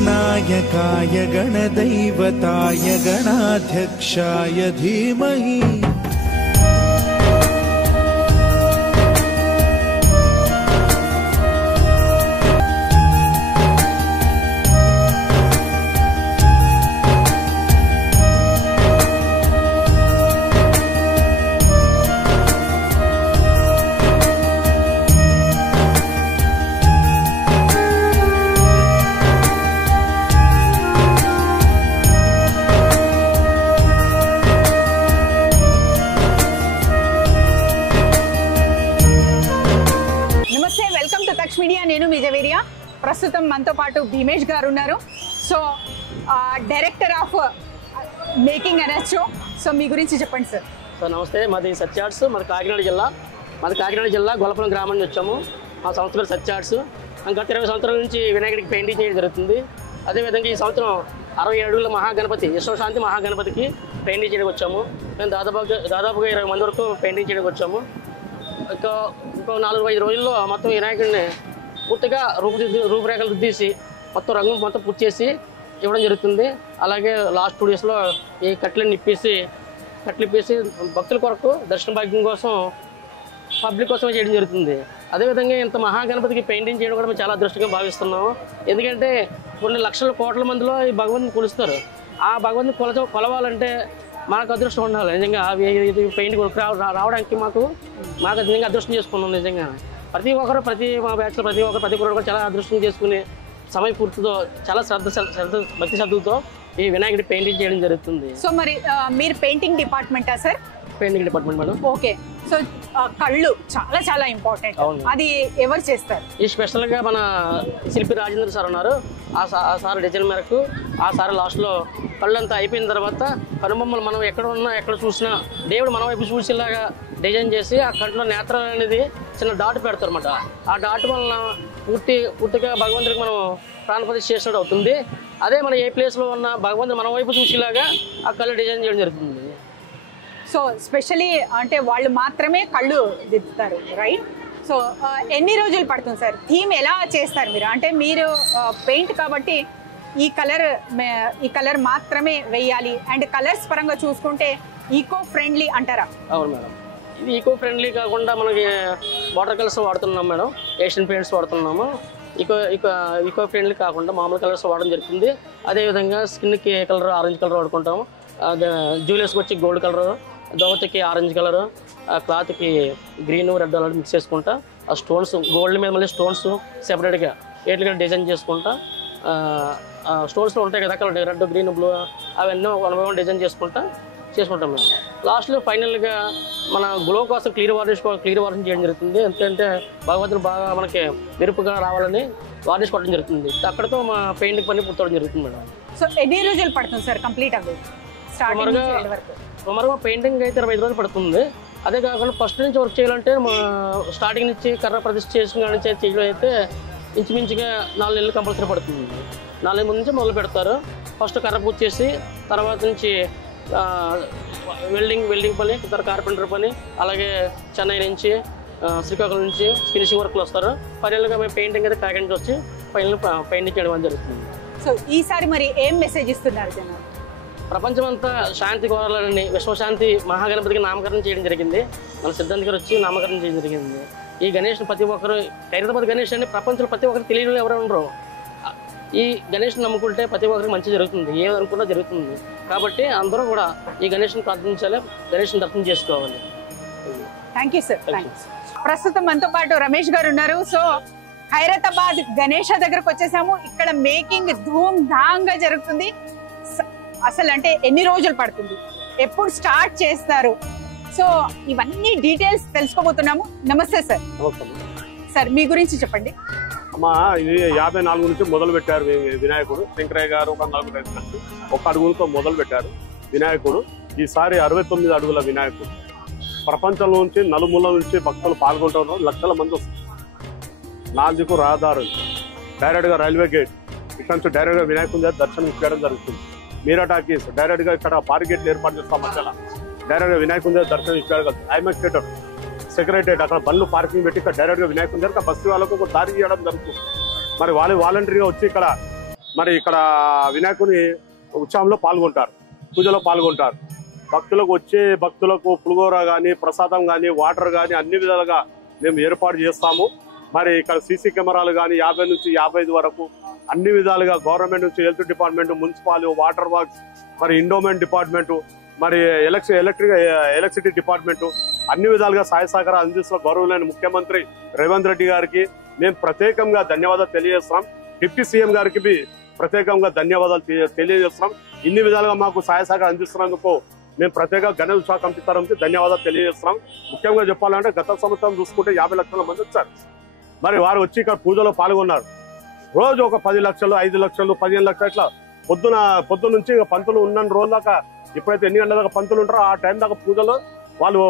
गणनायकाय गणदैवताय गणाध्यक्षाय धीमहि ప్రస్తుతం మనతో పాటు భీమేష్ గారు ఉన్నారు. సో డైరెక్టర్ ఆఫ్ మేకింగ్ అనొచ్చు. సో మీ గురించి చెప్పండి సార్. సో నమస్తే, మాది సత్య ఆర్ట్స్, మాది కాకినాడ జిల్లా గొల్లపురం గ్రామం నుంచి వచ్చాము. మా సంస్థ పేరు సత్య ఆర్ట్స్. గత 20 సంవత్సరాల నుంచి వినాయకుడికి పెయింటింగ్ చేయడం జరుగుతుంది. అదేవిధంగా ఈ సంవత్సరం 60 అడుగుల మహాగణపతి విశ్వశాంతి మహాగణపతికి పెయింటింగ్ చేయడానికి వచ్చాము. మేము దాదాపుగా 20 మంది వరకు పెయింటింగ్ చేయడానికి వచ్చాము. ఇంకో 4-5 రోజుల్లో మొత్తం వినాయకుడిని పూర్తిగా రూపురేఖలు తీసి మొత్తం రంగు మొత్తం పూర్తి చేసి ఇవ్వడం జరుగుతుంది. అలాగే లాస్ట్ 2 డేస్లో ఈ కట్టెలను ఇప్పేసి భక్తుల కొరకు దర్శన భాగ్యం కోసం పబ్లిక్ కోసమే చేయడం జరుగుతుంది. అదేవిధంగా ఇంత మహాగణపతికి పెయింటింగ్ చేయడం కూడా మేము చాలా అదృష్టంగా భావిస్తున్నాము. ఎందుకంటే కొన్ని లక్షల కోట్ల మందిలో ఈ భగవంతుని కొలుస్తారు. ఆ భగవంతుని కొలవాలంటే మాకు అదృష్టం ఉండాలి. నిజంగా ఇది పెయింట్ రావడానికి మాకు నిజంగా అదృష్టం చేసుకున్నాం. నిజంగా ప్రతి మా బ్యాచ్లో ప్రతి ఒక్కరు కూడా చాలా అదృష్టం చేసుకుని సమయపూర్తితో చాలా భక్తి శ్రద్ధలతో ఈ వినాయకుడి పెయింటింగ్ చేయడం జరుగుతుంది. సో మరి మీరు పెయింటింగ్ డిపార్ట్మెంటా sir? Painting department madam. Okay. So కళ్ళు చాలా ఇంపార్టెంట్. అది ఎవరు చేస్తారు? ఈ స్పెషల్గా మన శిల్పి రాజేంద్ర సార్ ఉన్నారు. ఆ సార్ డిజైన్ మేరకు ఆ సార్ లాస్ట్లో కళ్ళంతా అయిపోయిన తర్వాత కనుబొమ్మలు మనం ఎక్కడ ఉన్నా ఎక్కడ చూసినా దేవుడు మన వైపు చూసేలాగా డిజైన్ చేసి ఆ కంట్లో నేత్రం అనేది చిన్న డాట్ పెడతారు అన్నమాట. ఆ డాట్ వలన పూర్తిగా భగవంతుడికి మనం ప్రాణప్రతిష్ఠ చేసినట్టు అవుతుంది. అదే మన ఏ ప్లేస్లో ఉన్న భగవంతుడు మన వైపు చూసేలాగా ఆ కళ్ళు డిజైన్ చేయడం జరుగుతుంది. సో స్పెషలీ అంటే వాళ్ళు మాత్రమే కళ్ళు దిద్దుతారు, రైట్? సో ఎన్ని రోజులు పడుతుంది సార్? థీమ్ ఎలా చేస్తారు మీరు? అంటే మీరు పెయింట్ కాబట్టి ఈ కలర్ మాత్రమే వేయాలి. అండ్ కలర్స్ పరంగా చూసుకుంటే ఈకో ఫ్రెండ్లీ అంటారా? అవును మేడం, ఇది ఈకో ఫ్రెండ్లీ కాకుండా మనకి వాటర్ కలర్స్ వాడుతున్నాం మేడం. ఏషియన్ పెయింట్స్ వాడుతున్నాము. ఈకో ఫ్రెండ్లీ కాకుండా మామూలు కలర్స్ వాడడం జరుగుతుంది. అదేవిధంగా స్కిన్కి ఏ కలర్ ఆరెంజ్ కలర్ వాడుకుంటాము. జ్యువెలర్స్కి వచ్చి గోల్డ్ కలరు, దోవతకి ఆరెంజ్ కలరు, క్లాత్కి గ్రీన్ రెడ్ అలా మిక్స్ చేసుకుంటా ఆ స్టోన్స్ గోల్డ్ మీద మళ్ళీ స్టోన్స్ సెపరేట్గా ఎట్లా డిజైన్ చేసుకుంటా స్టోన్స్లో ఉంటాయి కదా కలర్ రెడ్ గ్రీన్ బ్లూ అవన్నీ 1 by 1 డిజైన్ చేసుకుంటాం మేము. లాస్ట్లో ఫైనల్గా మన గ్లో కోసం క్లియర్ వార్నిష్ చేయడం జరుగుతుంది. ఎందుకంటే భగవంతుడు బాగా మనకి మెరుపుగా రావాలని వార్నిష్ కొట్టడం జరుగుతుంది. అక్కడతో మా పెయింటింగ్ పని పూర్తవడం జరుగుతుంది మేడం. సో ఎన్ని రోజులు పడుతుంది సార్ కంప్లీట్ అవ్వదు? సుమారుగా పెయింటింగ్ అయితే 25 రోజులు పడుతుంది. అదే కాకుండా ఫస్ట్ నుంచి వర్క్ చేయాలంటే మా స్టార్టింగ్ నుంచి కర్ర ప్రతిష్ఠ చేసుకుని చేయడం అయితే ఇంచుమించుగా 4 నెలలు కంపల్సరీ పడుతుంది. 4 నెలల ముందు నుంచి మొదలు పెడతారు. ఫస్ట్ కర్ర పూజ చేసి తర్వాత నుంచి వెల్డింగ్ పని, తర్వాత కార్పెంటర్ పని, అలాగే చెన్నై నుంచి శ్రీకాకుళం నుంచి ఫినిషింగ్ వర్క్లు వస్తారు. ఫైనల్గా మేము పెయింటింగ్ అయితే కాకినాడ నుంచి వచ్చి ఫైనల్ పెయింటింగ్ చేయడం జరుగుతుంది. సో ఈసారి మరి ఏం మెసేజ్ ఇస్తున్నారు జనాలు? ప్రపంచమంతా శాంతి కోరాలని విశ్వశాంతి మహాగణపతికి నామకరణం చేయడం జరిగింది. మన సిద్ధాంతి గారు వచ్చి నామకరణం చేయడం జరిగింది. ఈ గణేష్ ప్రతి ఒక్కరు ఖైరతాబాద్ గణేష్ అని ప్రపంచంలో ప్రతి ఒక్కరు తెలియని ఎవరు ఉండరు. ఈ గణేష్ నమ్ముకుంటే ప్రతి ఒక్కరికి మంచి జరుగుతుంది, ఏదనుకున్నా జరుగుతుంది. కాబట్టి అందరూ కూడా ఈ గణేష్ని ప్రార్థించాలి, గణేష్ని దర్శనం చేసుకోవాలి. Thank you sir. ప్రస్తుతం మనతో పాటు రమేష్ గారు ఉన్నారు. సో ఖైరతాబాద్ గణేష్ దగ్గరకు వచ్చేసాము. ఇక్కడ మేకింగ్ ధూమ్ ధాంగా జరుగుతుంది. అసలు అంటే ఎన్ని రోజులు పడుతుంది, ఎప్పుడు స్టార్ట్ చేస్తారు, సో ఇవన్నీ డీటెయిల్స్ తెలుసుకోబోతున్నాము. నమస్తే సార్. సార్ మీ గురించి చెప్పండి. అమ్మా, ఇది 54 నుంచి మొదలు పెట్టారు వినాయకుడు. శంకరయ్య గారు ఒక 1 అడుగులతో మొదలు పెట్టారు వినాయకుడు. ఈసారి 69 అడుగుల వినాయకుడు. ప్రపంచంలో నుంచి నలుమూల నుంచి భక్తులు పాల్గొంటున్నారు. లక్షల మంది వస్తారు. 4కు రహదారులు, డైరెక్ట్గా రైల్వే గేట్, ఇక్కడ నుంచి డైరెక్ట్గా వినాయకుడి దర్శనం ఇచ్చడం జరుగుతుంది. మీరా టాకీస్ డైరెక్ట్గా ఇక్కడ బార్గేట్లు ఏర్పాటు చేస్తాం. మధ్యలో డైరెక్ట్గా వినాయకుడి దర్శనం ఇచ్చడం. ఐమాక్స్ థియేటర్ సెక్రటరేట్ అక్కడ బండ్లు పార్కింగ్ పెట్టి ఇక్కడ డైరెక్ట్గా వినాయకుడి దగ్గర బస్తీ వాళ్ళకు ఒక దారి చేయడం జరుగుతుంది. మరి వాళ్ళు వాలంటరీగా వచ్చి ఇక్కడ మరి ఇక్కడ వినాయకుని ఉత్సవంలో పాల్గొంటారు, పూజలో పాల్గొంటారు. భక్తులకు పులిహోర కానీ, ప్రసాదం కానీ, వాటర్ కానీ అన్ని విధాలుగా మేము ఏర్పాటు చేస్తాము. మరి ఇక్కడ సీసీ కెమెరాలు కానీ 50 నుంచి 55 వరకు అన్ని విధాలుగా గవర్నమెంట్ నుంచి health department, municipal, water works, మరి ఎండోమెంట్ డిపార్ట్మెంట్, మరి ఎలక్ట్రిసిటీ డిపార్ట్మెంట్ అన్ని విధాలుగా సహాయ సహకారాలు అందిస్తున్న గౌరవులైన ముఖ్యమంత్రి రేవంత్ రెడ్డి గారికి మేము ప్రత్యేకంగా ధన్యవాదాలు తెలియజేస్తున్నాం. డిప్యూటీ సీఎం గారికి ప్రత్యేకంగా ధన్యవాదాలు తెలియజేస్తున్నాం. ఇన్ని విధాలుగా మాకు సహాయ సహకారం అందిస్తున్నందుకు మేము ప్రత్యేక గణేష్ ఉత్సవ కమిటీ తరఫు ధన్యవాదాలు తెలియజేస్తున్నాం. ముఖ్యంగా చెప్పాలంటే గత సంవత్సరం చూసుకుంటే 50 లక్షల మంది వచ్చారు. మరి వారు వచ్చి ఇక్కడ పూజలో పాల్గొన్నారు. రోజు ఒక 10 లక్షలు, 5 లక్షలు, 15 లక్షలు ఇట్లా పొద్దున్న నుంచి పంతులు ఉన్న రోజు దాకా, ఎప్పుడైతే ఎన్ని గంటల దాకా పంతులు ఉంటారో ఆ టైం దాకా పూజలో వాళ్ళు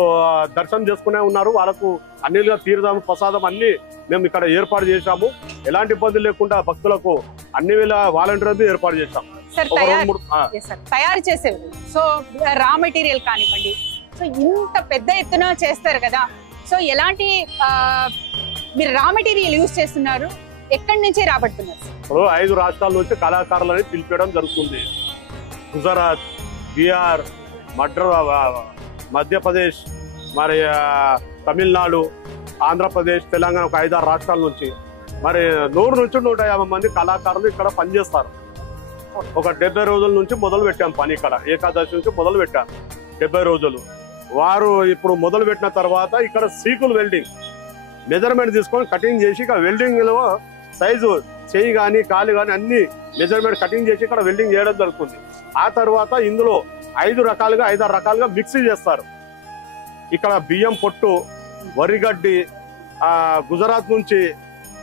దర్శనం చేసుకునే ఉన్నారు. వాళ్ళకు అన్నిగా తీర్థం, ప్రసాదం అన్ని మేము ఇక్కడ ఏర్పాటు చేశాము. ఎలాంటి ఇబ్బంది లేకుండా భక్తులకు అన్ని వేళ వాలంటీర్లు ఏర్పాటు చేశాం. తయారు చేసే సో రా మెటీరియల్ కానివ్వండి, సో ఇంత పెద్ద ఎత్తున చేస్తారు కదా, సో ఎలాంటి మీరు రా మెటీరియల్ యూజ్ చేస్తున్నారు, ఎక్కడి నుంచి రాబడుతున్నారు? ఇప్పుడు 5 రాష్ట్రాల నుంచి కళాకారులని పిలిపించడం జరుగుతుంది. గుజరాత్, బీహార్, మధ్యప్రదేశ్, మరి తమిళనాడు, ఆంధ్రప్రదేశ్, తెలంగాణ ఒక 5-6 రాష్ట్రాల నుంచి మరి 100 నుంచి 150 మంది కళాకారులు ఇక్కడ పనిచేస్తారు. ఒక 70 రోజుల నుంచి మొదలు పెట్టాం పని. ఇక్కడ ఏకాదశి నుంచి మొదలు పెట్టాం 70 రోజులు. వారు ఇప్పుడు మొదలు పెట్టిన తర్వాత ఇక్కడ సీకులు వెల్డింగ్ మెజర్మెంట్ తీసుకొని కటింగ్ చేసి ఇక్కడ వెల్డింగ్ లో సైజు చెయ్యి కానీ కాలు కానీ అన్ని మెజర్మెంట్ కటింగ్ చేసి ఇక్కడ వెల్డింగ్ చేయడం జరుగుతుంది. ఆ తర్వాత ఇందులో 5 రకాలుగా మిక్సీ చేస్తారు. ఇక్కడ బియ్యం పొట్టు, వరిగడ్డి, గుజరాత్ నుంచి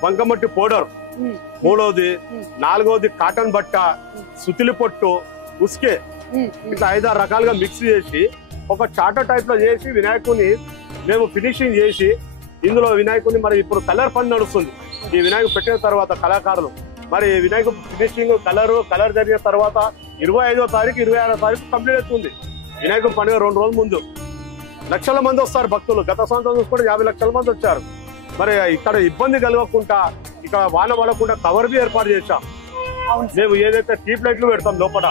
బంకమట్టి పౌడర్, 3వది, 4వది కాటన్ బట్ట, సుతిలి పొట్టు, ఉస్కే, ఇట్లా 5-6 రకాలుగా మిక్స్ చేసి ఒక చాటర్ టైప్ లో చేసి వినాయకుని మేము ఫినిషింగ్ చేసి ఇందులో వినాయకుని మరి ఇప్పుడు కలర్ పని నడుస్తుంది. ఈ వినాయకుడు పెట్టిన తర్వాత కళాకారులు మరి వినాయకుడు ఫినిషింగ్ కలర్ జరిగిన తర్వాత 25వ తారీఖు 26వ తారీఖు కంప్లీట్ అవుతుంది. వినాయకుడు పండుగ 2 రోజుల ముందు లక్షల మంది వస్తారు భక్తులు. గత సంవత్సరం చూసుకుంటే 50 లక్షల మంది వచ్చారు. మరి ఇక్కడ ఇబ్బంది కలగకుండా ఇక్కడ వాన పడకుండా కవర్ బి ఏర్పాటు చేశాం. మేము ఏదైతే ట్యూబ్ లైట్లు పెడతాం లోపల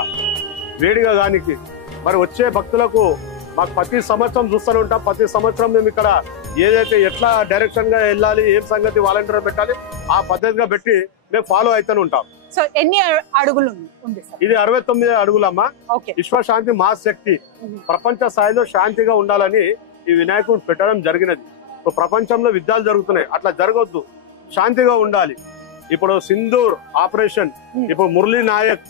వేడిగా దానికి మరి వచ్చే భక్తులకు మాకు ప్రతి సంవత్సరం చూస్తూనే ఉంటాం. ప్రతి సంవత్సరం మేము ఇక్కడ ఏదైతే ఎట్లా డైరెక్షన్ గా వెళ్ళాలి, ఏం సంగతి వాలంటీర్ పెట్టాలి ఆ పద్ధతిగా పెట్టి మేము ఫాలో అవుతూనే ఉంటాం. సో ఎన్ని అడుగులు ఉంది? ఇది 69 అడుగులమ్మా. విశ్వశాంతి మహాశక్తి ప్రపంచ స్థాయిలో శాంతిగా ఉండాలని ఈ వినాయకుడు పెట్టడం జరిగినది. ప్రపంచంలో యుద్ధాలు జరుగుతున్నాయి, అట్లా జరగొద్దు, శాంతిగా ఉండాలి. ఇప్పుడు సింధూర్ ఆపరేషన్, ఇప్పుడు మురళీ నాయక్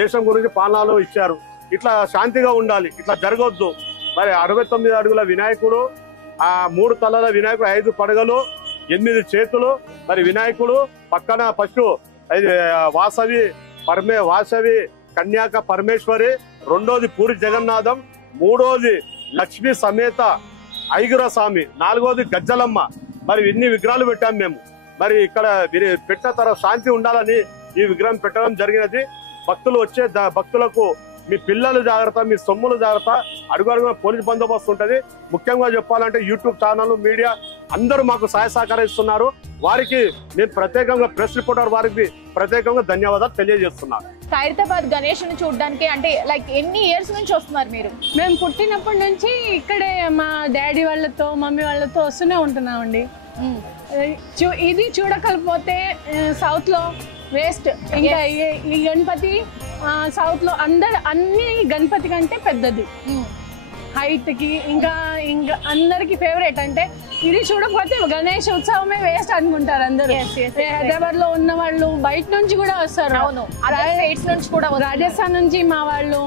దేశం గురించి పాలనలో ఇచ్చారు. ఇట్లా శాంతిగా ఉండాలి, ఇట్లా జరగొద్దు. మరి 69 అడుగుల వినాయకుడు, 3 తలల వినాయకుడు, 5 పడగలు, 8 చేతులు. మరి వినాయకుడు పక్కన ఫస్ట్ వాసవి కన్యాక పరమేశ్వరి, 2వది పూరి జగన్నాథం, 3వది లక్ష్మీ సమేత ఐగుర స్వామి, 4వది గజ్జలమ్మ. మరి ఇన్ని విగ్రహాలు పెట్టాం మేము. మరి ఇక్కడ పెట్టిన తర్వాత శాంతి ఉండాలని ఈ విగ్రహం పెట్టడం జరిగినది. భక్తులు వచ్చే భక్తులకు మీ పిల్లలు జాగ్రత్త, మీ సొమ్ములు జాగ్రత్త, అడుగడుగున పోలీస్ బందోబస్తు ఉంటుంది. ముఖ్యంగా చెప్పాలంటే యూట్యూబ్ ఛానల్, మీడియా అందరూ మాకు సహాయ సహకారం ఇస్తున్నారు. వారికి నేను ప్రత్యేకంగా ప్రెస్ రిపోర్టర్ వారికి ప్రత్యేకంగా ధన్యవాదాలు తెలియజేస్తున్నాను. ఖైరతాబాద్ గణేష్ ని చూడడానికి అంటే లైక్ ఎన్ని ఇయర్స్ నుంచి వస్తున్నారు మీరు? మేము పుట్టినప్పటి నుంచి ఇక్కడే మా డాడీ వాళ్ళతో మమ్మీ వాళ్ళతో వస్తూనే ఉంటున్నామండి. ఇది చూడకపోతే సౌత్ లో వేస్ట్. ఇంకా ఈ గణపతి సౌత్ లో అన్ని గణపతి కంటే పెద్దది హైట్ కి. ఇంకా అందరికి ఫేవరెట్. అంటే ఇది చూడకపోతే గణేష్ ఉత్సవమే వేస్ట్ అనుకుంటారు అందరూ. హైదరాబాద్ లో ఉన్న వాళ్ళు బయట నుంచి కూడా వస్తారు. రాజస్థాన్ నుంచి మా వాళ్ళు,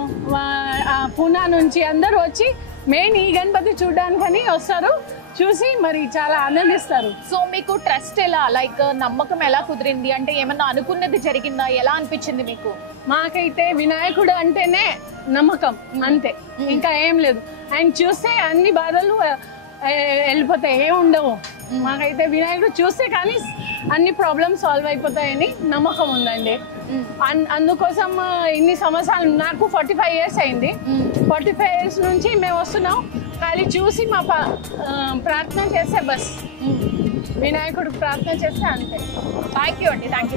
పూనా నుంచి అందరూ వచ్చి మెయిన్ ఈ గణపతి చూడడానికని వస్తారు. చూసి మరి చాలా ఆనందిస్తారు. సో మీకు ట్రస్ట్ ఎలా, లైక్ నమ్మకం ఎలా కుదిరింది? అంటే ఏమన్నా అనుకున్నది జరిగిందా? ఎలా అనిపించింది మీకు? మాకైతే వినాయకుడు అంటేనే నమ్మకం, అంతే, ఇంకా ఏం లేదు. ఆయన చూస్తే అన్ని బాధలు వెళ్ళిపోతాయి, ఏం ఉండవు. మాకైతే వినాయకుడు చూస్తే కానీ అన్ని ప్రాబ్లమ్స్ సాల్వ్ అయిపోతాయని నమ్మకం ఉందండి. అందుకోసం ఇన్ని సంవత్సరాలు, నాకు 45 ఇయర్స్ అయింది. 45 ఇయర్స్ నుంచి మేము వస్తున్నాం. కానీ చూసి మా ప్రార్థన చేస్తే బస్, వినాయకుడు ప్రార్థన చేస్తే అంతే. థ్యాంక్ యూ అండి. Thank you.